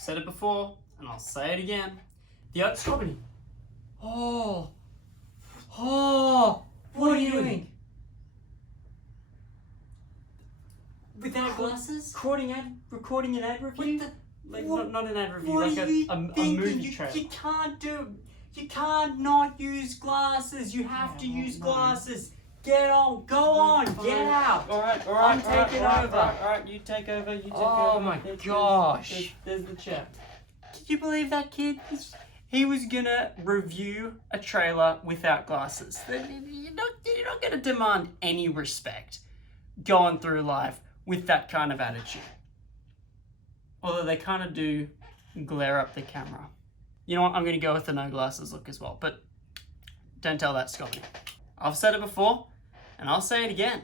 said it before, and I'll say it again. The oats company. Oh, what are you doing? Without glasses? Recording an ad review? Not an ad review, What like are a you thinking? movie trailer. You can't not use glasses. You have to use glasses. Get on, go on, get out. Alright, I'm taking over. Alright, you take over, you take over. Oh my gosh. There's the chair. Did you believe that kid? He was gonna review a trailer without glasses. You're not gonna demand any respect going through life with that kind of attitude. Although they kind of do glare up the camera. You know what? I'm going to go with the no glasses look as well. But don't tell that Scotty. I've said it before, and I'll say it again.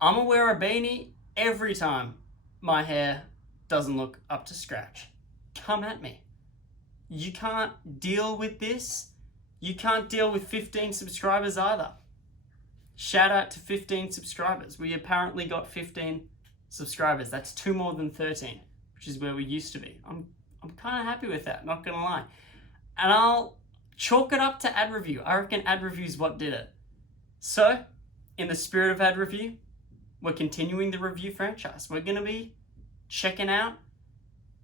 I'm going to wear a beanie every time my hair doesn't look up to scratch. Come at me. You can't deal with this. You can't deal with 15 subscribers either. Shout out to 15 subscribers. We apparently got 15 subscribers. That's 2 more than 13, which is where we used to be. I'm kind of happy with that, not gonna lie. And I'll chalk it up to ad review. I reckon ad review is what did it. So, in the spirit of ad review, we're continuing the review franchise. We're gonna be checking out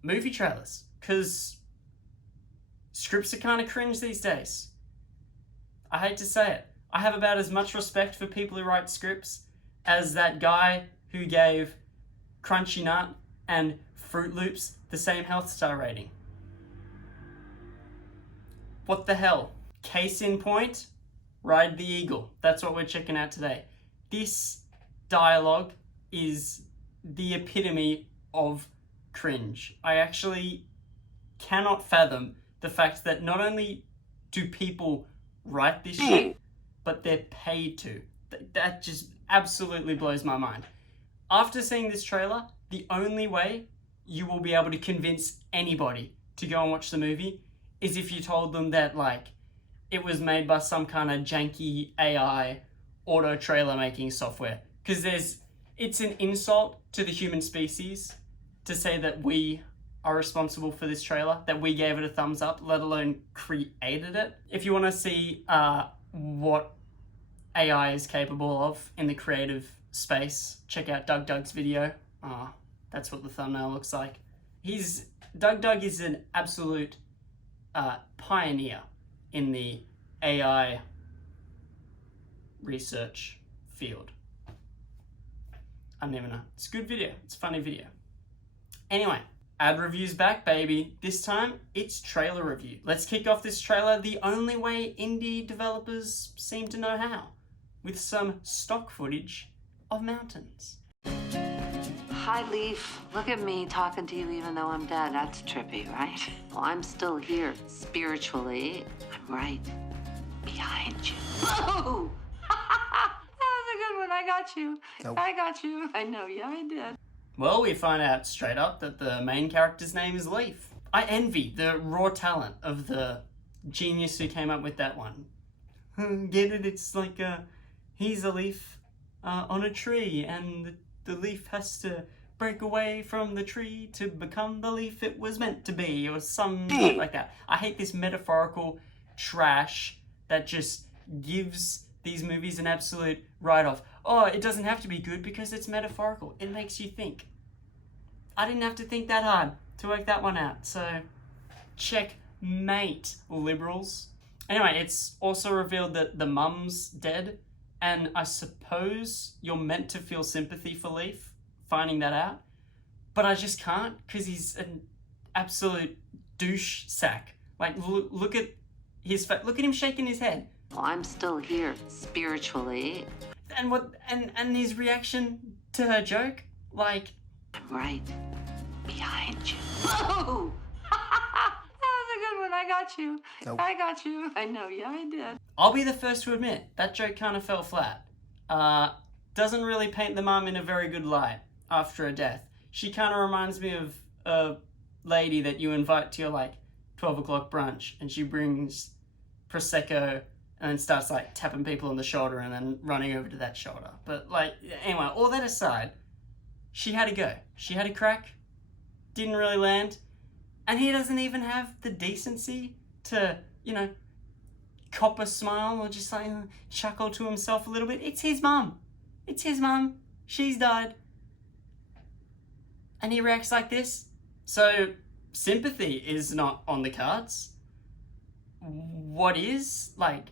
movie trailers, because scripts are kind of cringe these days. I hate to say it. I have about as much respect for people who write scripts as that guy who gave Crunchy Nut and Fruit Loops the same health star rating. What the hell? Case in point, Ride the Eagle. That's what we're checking out today. This dialogue is the epitome of cringe. I actually cannot fathom the fact that not only do people write this shit, but they're paid to. That just absolutely blows my mind. After seeing this trailer, the only way you will be able to convince anybody to go and watch the movie is if you told them that, like, it was made by some kind of janky AI auto trailer making software. Because it's an insult to the human species to say that we are responsible for this trailer, that we gave it a thumbs up, let alone created it. If you want to see what AI is capable of in the creative space, check out Doug's video. That's what the thumbnail looks like. Doug is an absolute pioneer in the AI research field. I don't even know. It's a good video. It's a funny video. Anyway, ad review's back, baby. This time, it's trailer review. Let's kick off this trailer the only way indie developers seem to know how, with some stock footage of mountains. Hi, Leaf. Look at me talking to you even though I'm dead. That's trippy, right? Well, I'm still here. Spiritually, I'm right behind you. Oh! That was a good one. I got you. Nope. I got you. I know. Yeah, I did. Well, we find out straight up that the main character's name is Leaf. I envy the raw talent of the genius who came up with that one. Get it? It's like he's a leaf on a tree, and the leaf has to break away from the tree to become the leaf it was meant to be, or some shit like that. I hate this metaphorical trash that just gives these movies an absolute write-off. Oh, it doesn't have to be good because it's metaphorical. It makes you think. I didn't have to think that hard to work that one out, so checkmate, liberals. Anyway, it's also revealed that the mum's dead, and I suppose you're meant to feel sympathy for Leaf finding that out, but I just can't, because he's an absolute douche sack. Like, look at his face. Look at him shaking his head. Well, I'm still here, spiritually. And his reaction to her joke, like, I'm right behind you. Oh! That was a good one. I got you. Nope. I got you. I know. Yeah, I did. I'll be the first to admit that joke kind of fell flat. Doesn't really paint the mum in a very good light after her death. She kind of reminds me of a lady that you invite to your, like, 12 o'clock brunch, and she brings Prosecco and then starts, like, tapping people on the shoulder and then running over to that shoulder. But, like, anyway, all that aside, she had a go. She had a crack. Didn't really land. And he doesn't even have the decency to, cop a smile or just like chuckle to himself a little bit. It's his mum. It's his mum. She's died. And he reacts like this. So sympathy is not on the cards. What is? Like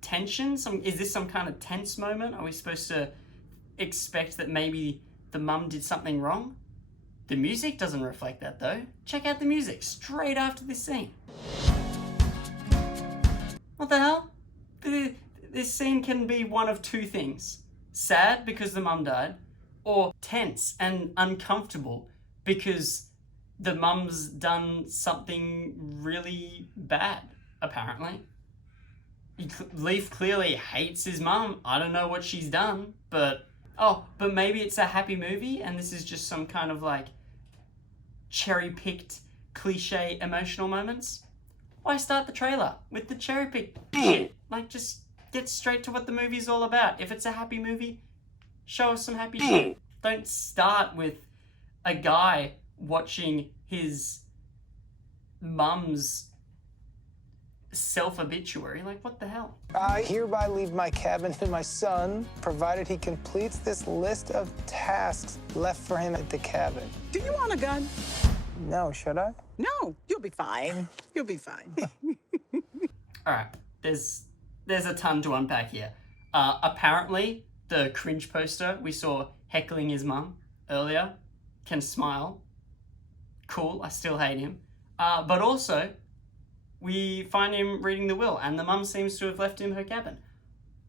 tension? Is this some kind of tense moment? Are we supposed to expect that maybe the mum did something wrong? The music doesn't reflect that though. Check out the music straight after this scene. What the hell? This scene can be one of two things. Sad because the mum died, or tense and uncomfortable because the mum's done something really bad, apparently. Leaf clearly hates his mum. I don't know what she's done, but maybe it's a happy movie and this is just some kind of like cherry-picked cliche emotional moments. Why start the trailer with the cherry-picked shit? Like, just get straight to what the movie's all about. If it's a happy movie, show us some happy shit. Don't start with a guy watching his mum's self-obituary. Like, what the hell? I hereby leave my cabin to my son, provided he completes this list of tasks left for him at the cabin. Do you want a gun? No, should I? No, you'll be fine. You'll be fine. All right, there's a ton to unpack here. Apparently, the cringe poster we saw heckling his mum earlier can smile. Cool, I still hate him. But also, we find him reading the will, and the mum seems to have left him her cabin.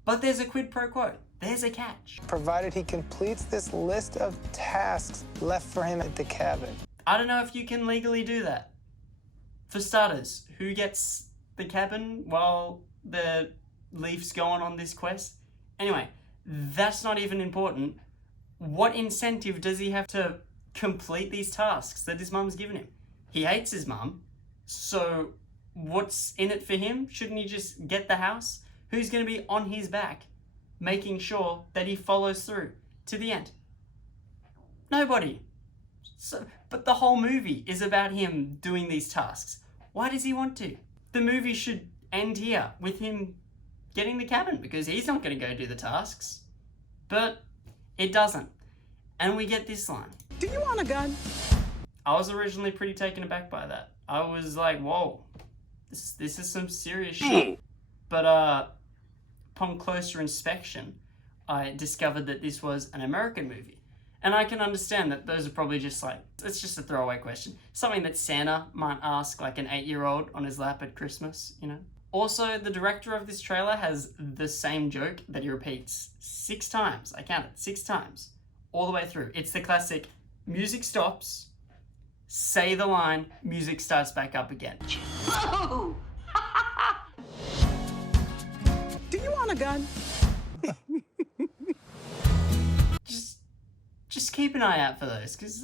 But there's a quid pro quo. There's a catch. Provided he completes this list of tasks left for him at the cabin. I don't know if you can legally do that. For starters, who gets the cabin while the Leaf's going on this quest? Anyway, that's not even important. What incentive does he have to complete these tasks that his mum's given him? He hates his mum, so what's in it for him? Shouldn't he just get the house? Who's going to be on his back making sure that he follows through to the end? Nobody. But the whole movie is about him doing these tasks. Why does he want to? The movie should end here with him getting the cabin because he's not going to go do the tasks. But it doesn't. And we get this line. Do you want a gun? I was originally pretty taken aback by that. I was like, whoa, this is some serious shit. But upon closer inspection, I discovered that this was an American movie. And I can understand that those are probably just like, it's just a throwaway question. Something that Santa might ask like an 8-year-old on his lap at Christmas, Also, the director of this trailer has the same joke that he repeats 6 times. I counted 6 times all the way through. It's the classic music stops, say the line, music starts back up again. Oh! Do you want a gun? Just keep an eye out for those, because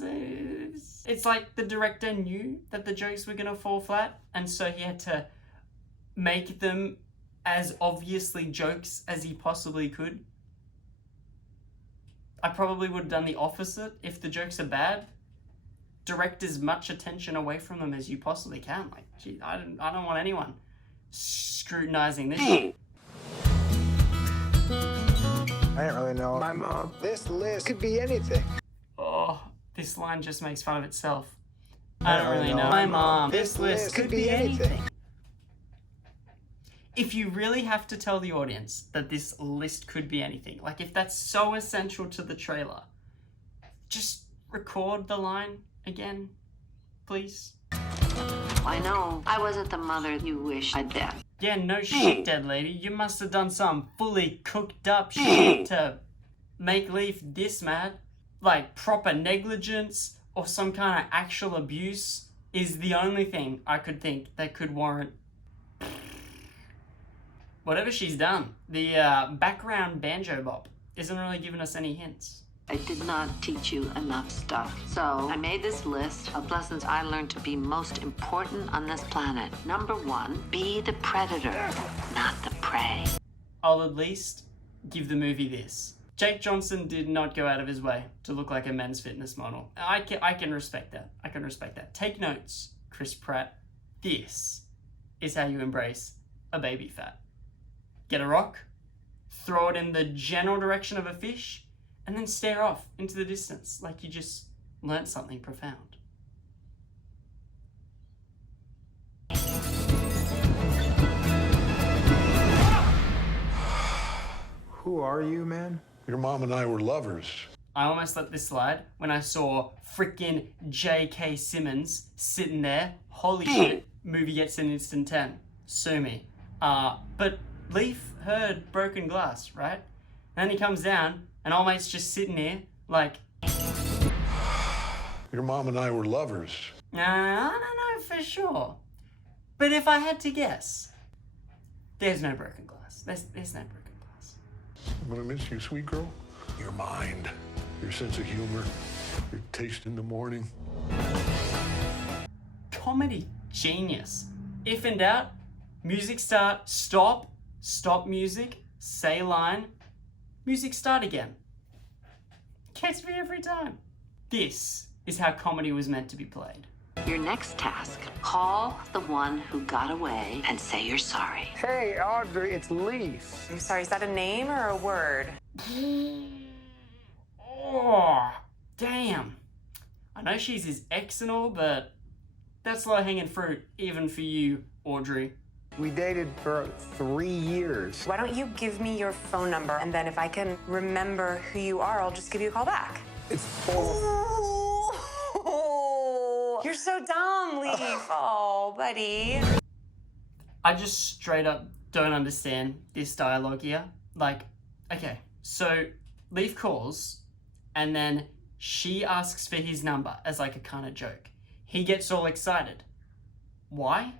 it's like the director knew that the jokes were going to fall flat, and so he had to make them as obviously jokes as he possibly could. I probably would have done the opposite if the jokes are bad. Direct as much attention away from them as you possibly can. Like, gee, I don't want anyone scrutinizing this shit. I didn't really know. My mom. This list could be anything. Oh, this line just makes fun of itself. I don't really know. My mom. This list could be anything. If you really have to tell the audience that this list could be anything, like if that's so essential to the trailer, just record the line again, please. I know. I wasn't the mother you wish I'd been. Yeah, no shit, dead lady. You must have done some fully cooked up shit to make Leaf this mad. Like proper negligence or some kind of actual abuse is the only thing I could think that could warrant whatever she's done. The background banjo bop isn't really giving us any hints. I did not teach you enough stuff. So I made this list of lessons I learned to be most important on this planet. Number 1, be the predator, not the prey. I'll at least give the movie this. Jake Johnson did not go out of his way to look like a men's fitness model. I can respect that. I can respect that. Take notes, Chris Pratt, this is how you embrace a baby fat. Get a rock, throw it in the general direction of a fish, and then stare off into the distance like you just learnt something profound. Who are you, man? Your mom and I were lovers. I almost let this slide when I saw frickin' J.K. Simmons sitting there. Holy shit, movie gets an instant 10. Sue me. But Leaf heard broken glass, right? And then he comes down and old mate's just sitting here like, Your mom and I were lovers. I don't know for sure. But if I had to guess, there's no broken glass. There's no broken glass. I'm gonna miss you, sweet girl. Your mind, your sense of humor, your taste in the morning. Comedy genius. If in doubt, music start, stop music, say line, music start again. Gets me every time. This is how comedy was meant to be played. Your next task, call the one who got away and say you're sorry. Hey, Audrey, it's Leaf. I'm sorry, is that a name or a word? Oh, damn. I know she's his ex and all, but that's low-hanging fruit, even for you, Audrey. We dated for 3 years. Why don't you give me your phone number, and then if I can remember who you are, I'll just give you a call back. It's full. You're so dumb, Leaf. Oh, buddy. I just straight up don't understand this dialogue here. Like, okay, so Leaf calls, and then she asks for his number as like a kind of joke. He gets all excited. Why?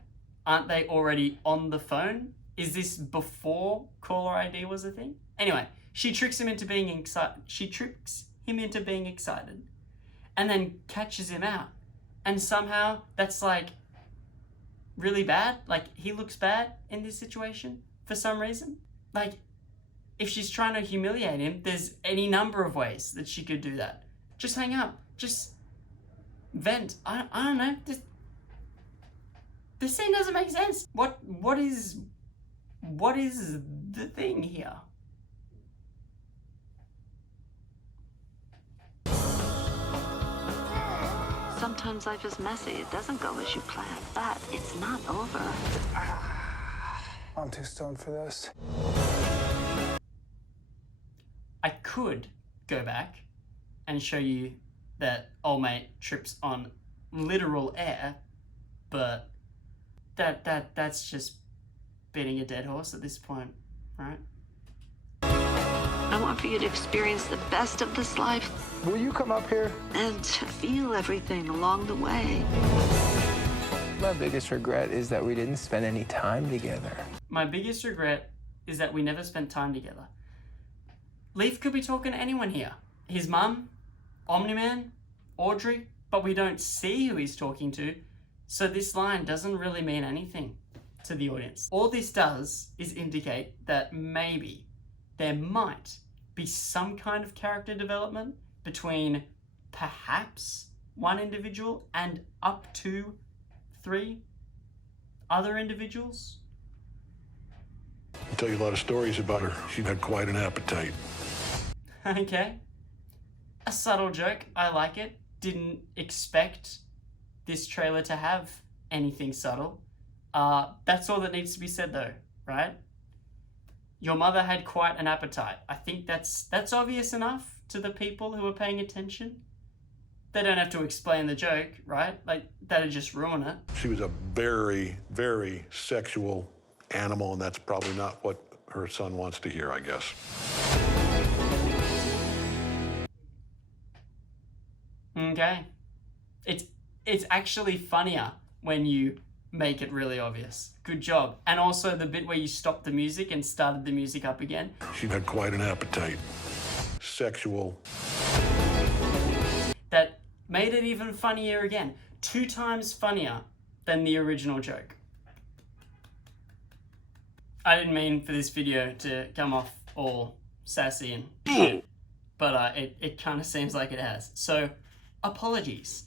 Aren't they already on the phone? Is this before caller ID was a thing? Anyway, she tricks him into being excited. And then catches him out. And somehow that's like really bad. Like he looks bad in this situation for some reason. Like if she's trying to humiliate him, there's any number of ways that she could do that. Just hang up. Just vent. I don't know. This scene doesn't make sense. What is the thing here? Sometimes life is messy. It doesn't go as you plan, but it's not over. I'm too stoned for this. I could go back and show you that old mate trips on literal air, but that's just beating a dead horse at this point, right? I want for you to experience the best of this life Will you come up here? and to feel everything along the way. My biggest regret is that we didn't spend any time together. My biggest regret is that we never spent time together. Leaf could be talking to anyone here. His mum, Omni-Man, Audrey, but we don't see who he's talking to, so this line doesn't really mean anything to the audience. All this does is indicate that maybe there might be some kind of character development between perhaps one individual and up to 3 other individuals. I'll tell you a lot of stories about her. She had quite an appetite. Okay. A subtle joke. I like it. Didn't expect this trailer to have anything subtle. That's all that needs to be said though, right? Your mother had quite an appetite. I think that's obvious enough to the people who are paying attention. They don't have to explain the joke, right? Like, that'd just ruin it. She was a very, very sexual animal, and that's probably not what her son wants to hear, I guess. Okay. It's actually funnier when you make it really obvious. Good job. And also the bit where you stopped the music and started the music up again. She had quite an appetite. Sexual. That made it even funnier again. 2 times funnier than the original joke. I didn't mean for this video to come off all sassy and shit, but it kind of seems like it has. So, apologies.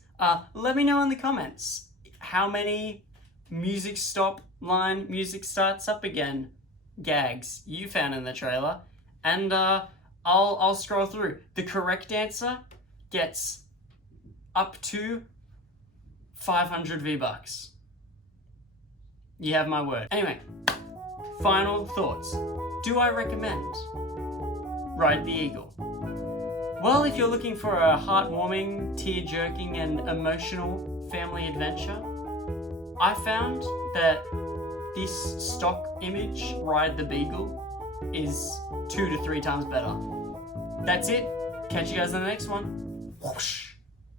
Let me know in the comments how many music stop line, music starts up again gags you found in the trailer, and I'll scroll through. The correct answer gets up to 500 V-Bucks. You have my word. Anyway, final thoughts. Do I recommend Ride the Eagle? Well, if you're looking for a heartwarming, tear-jerking, and emotional family adventure, I found that this stock image, Ride the Beagle, is 2 to 3 times better. That's it. Catch you guys in the next one. Whoosh.